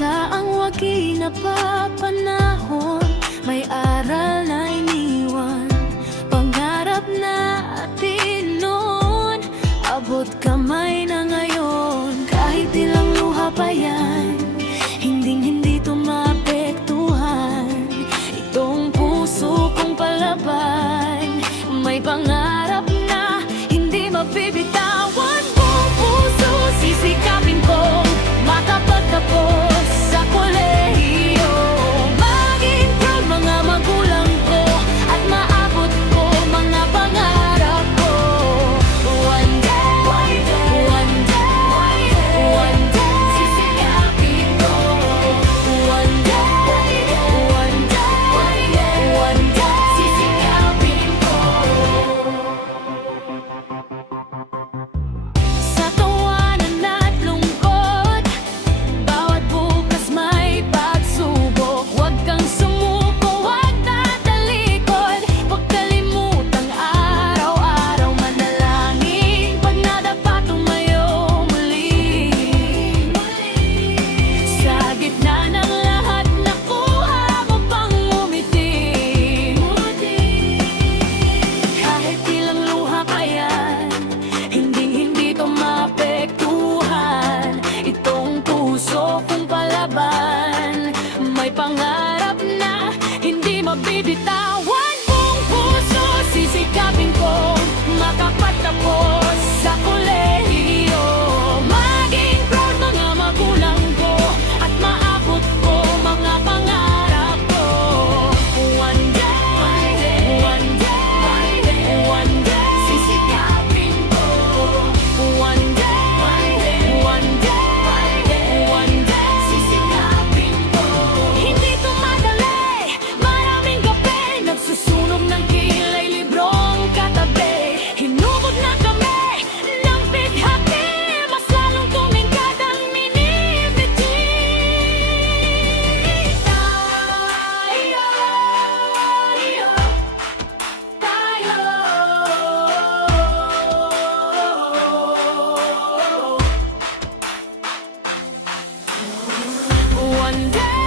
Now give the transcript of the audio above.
Sa ang wagi na papanahon, may aral na iniwan. Pangarap na atin noon, abot kamay na ngayon. Kahit ilang luha pa yan, hindi to maapektuhan. Itong puso kong palaban, may pangarap na hindi mabibitawan. Buong puso sisikapin kong makapagtapos sa kolehiyo. Maging proud mga magulang ko at maabot ko mga pangarap ko. One day, one day, one day, sisikapin ko. One day, one day, one day, sisikapin ko. Sa tawanan at lungkot, bawat bukas may pagsubok. Huwag kang sumuko, huwag tatalikod. Huwag kalimutang araw-araw manalangin. Pag nadapa tumayo muli. Sa gitna ng lahat nakuha mo pang umiti. Kahit ilang luha pa yan, hindi to maapektuhan. Itong puso kong palaban, may pangarap na hindi mabibitawan. Buong puso sisikapin ko makapagtapos sa kolehiyo. Maging proud mga magulang ko at maabot ko mga pangarap ko. One day, one day, one day, sisikapin ko. One day, one day, one day, sisikapin ko. Hindi to madali, maraming gabi, nagsusunog ng kilay, librong katabi. Hinubog na kami ng bighati, mas lalong tumingkad ang minibiti. Tayo. One day.